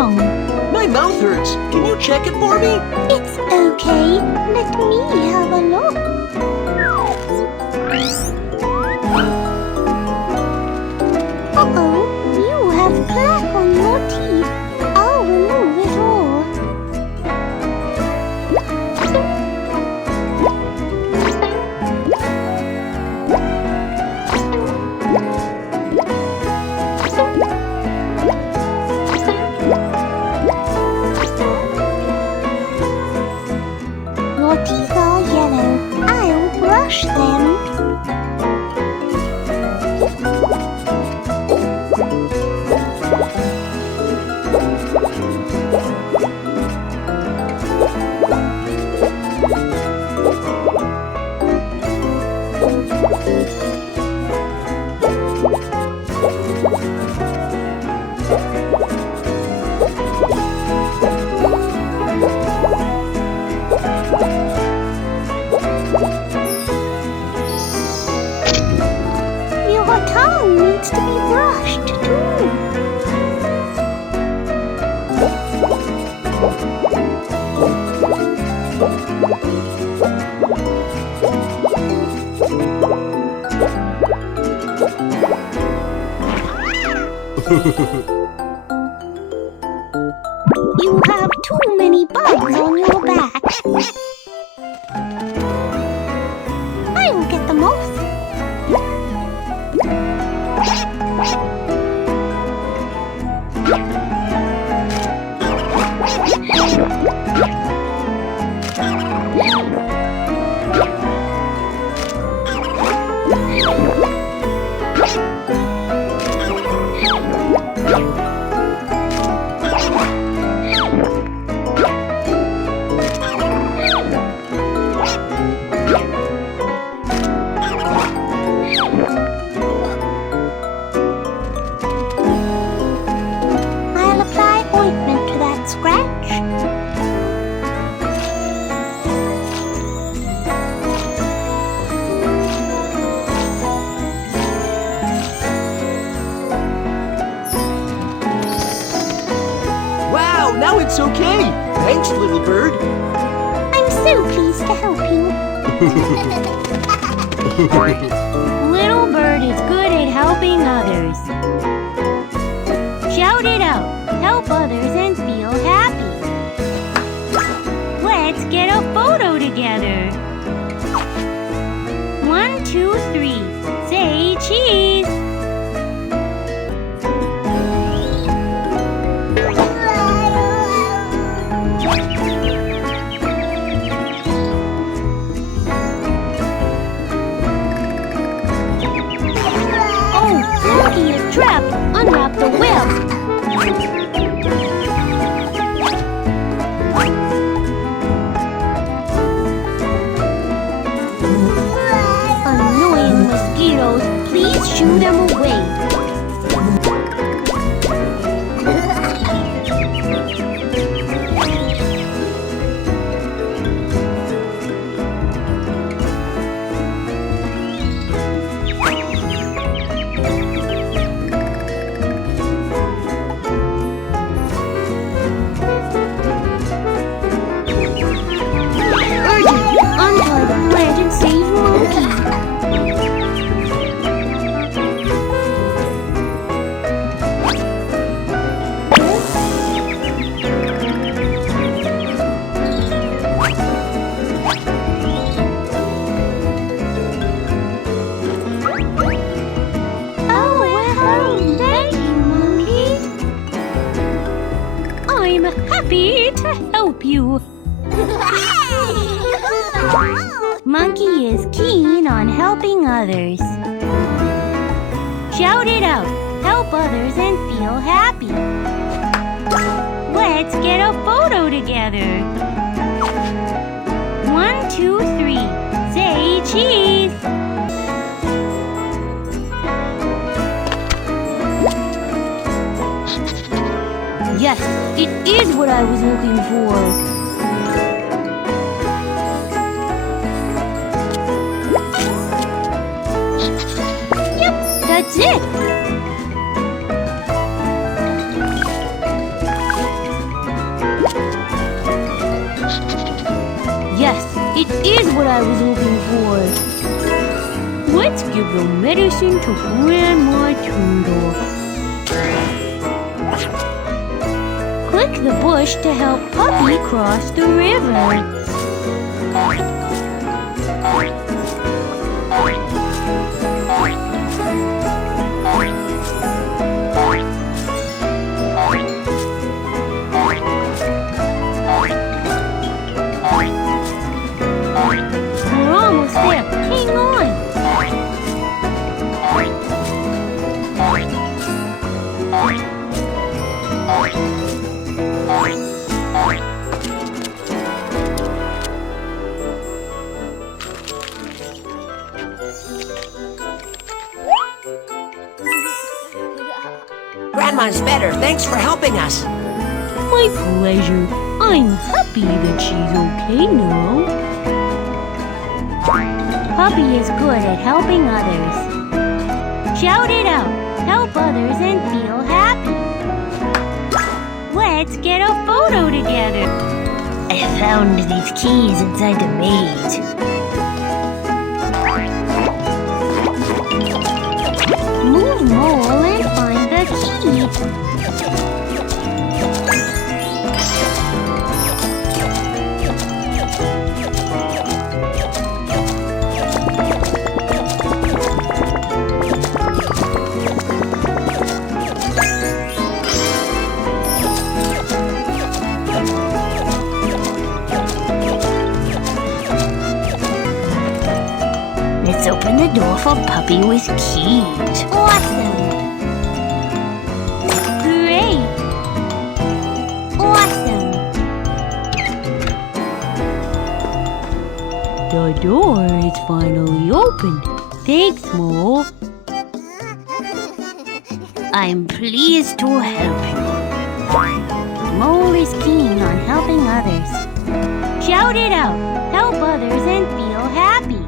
wrong? My mouth hurts. Can you check it for me? It's okay. Let me have a look. Uh-oh, you have plaque on your teeth. I'll remove it all. Your teeth are yellow. I'll brush them. Your tongue needs to be brushed too. You have too many bugs on your back. I will get them off. I'll apply ointment to that scratch. Wow, now it's okay. Thanks, little bird. I'm so pleased to help you. Little bird is good at helping others. Shout it out. Help others and feel happy. Let's get a photo together. 1, 2, 3. Say cheese. Monkey is trapped. Unwrap the web. Annoying mosquitoes. Please shoo them away. Untie the plant and save Monkey. Oh, wow! Thank you, Monkey. I'm happy to help you. Monkey is keen on helping others. Shout it out. Help others and feel happy. Let's get a photo together. 1, 2, 3. Say cheese. Yes, it is what I was looking for. That's it. it is what I was looking for. Let's give the medicine to Grandma Turtle. Click the bush to help Puppy cross the river. We're almost there. Hang on. Grandma's better. Thanks for helping us. My pleasure. I'm happy that she's okay now. Puppy is good at helping others. Shout it out. Help others and feel happy. Let's get a photo together. I found these keys inside the maze. Move mole and find the key. Let's open the door for Puppy with keys. Awesome! Great! Awesome! The door is finally open. Thanks, Mole. I'm pleased to help you. Mole is keen on helping others. Shout it out! Help others and feel happy.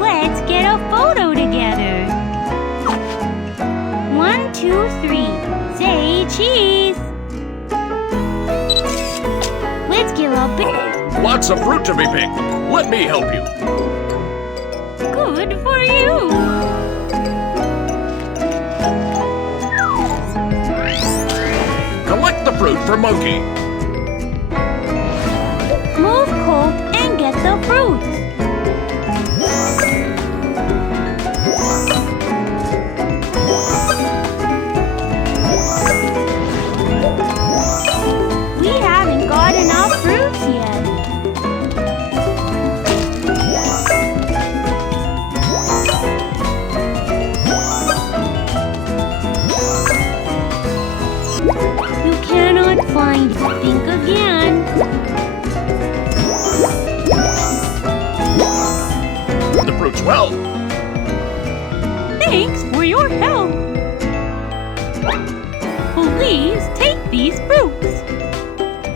Let's get a photo together. 1, 2, 3. Say cheese. Let's give a big. Lots of fruit to be picked. Let me help you. Good for you. Collect the fruit for Monkey. Move Colt and get the fruits. We haven't got enough fruits yet. You cannot find it. Think again. The fruit's well. Thanks for your help. Please take these fruits.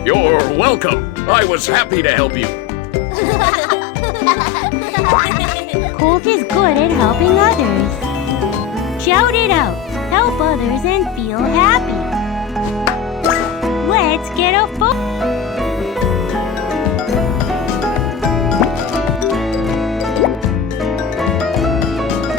You're welcome. I was happy to help you. Colt is good at helping others. Shout it out. Help others and feel happy.